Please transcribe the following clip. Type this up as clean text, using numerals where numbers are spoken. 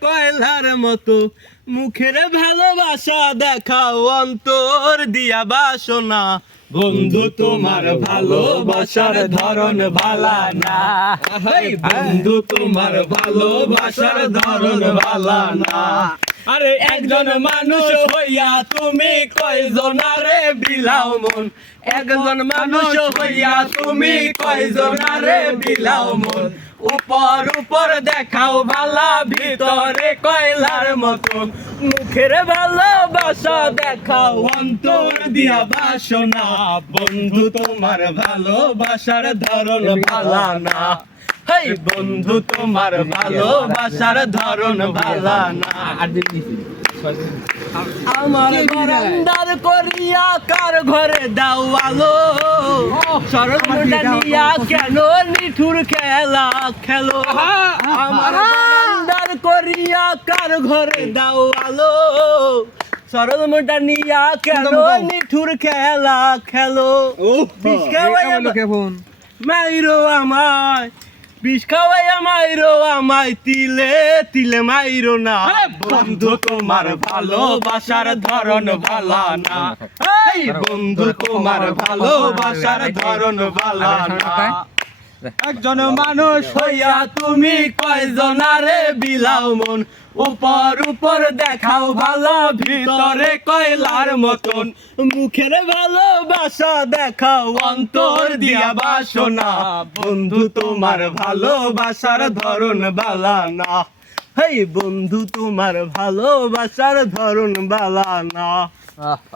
কয়লার মতো মুখের ভালোবাসা দেখাও অন্তর দিয়া বাসনা বন্ধু তোমার ভালোবাসার ধরন ভালা না বন্ধু তোমার ভালোবাসার ধরন ভালা না আরে একজন মানুষ হইয়া তুমি কয়জনারে বিলাও মন একজন মানুষ হইয়া তুমি কয়জনারে বিলাও মন উপর উপর দেখাও ভালা ভিতরে কয়লার মতন মুখের ভালোবাসা দেখাও অন্তর দিয়া বাসনা বন্ধু তোমার ভালোবাসার ধরন ভালা না হেই বন্ধু তোমার ভালোবাসার ধরন ভালা না আমার বারান্দার করিয়া কার ঘরে দাও আলো সরলটা নিয়া কেন নিঠুর খেলা খেলো আমার বারান্দার করিয়া কার ঘরে দাও আলো সরল মোটা নিয়া কেন নিঠুর খেলা খেলো মাইরো আমায় বিষ খাওয়াইয়া মাইরো আমায় তিলে তিলে মাইরো না বন্ধু তোমার ভালোবাসার ধরন ভালা না এই বন্ধু তোমার ভালোবাসার ধরন ভালা না একজন মানুষ হইয়া তুমি কয়জনারে বিলাও মন উপর উপর দেখাও ভালো ভিতরে কয়লার মতন মুখের ভালোবাসা দেখাও অন্তর দিয়া বাসনা বন্ধু তোমার ভালোবাসার ধরন বালা না হেই বন্ধু তোমার ভালোবাসার ধরন বালা না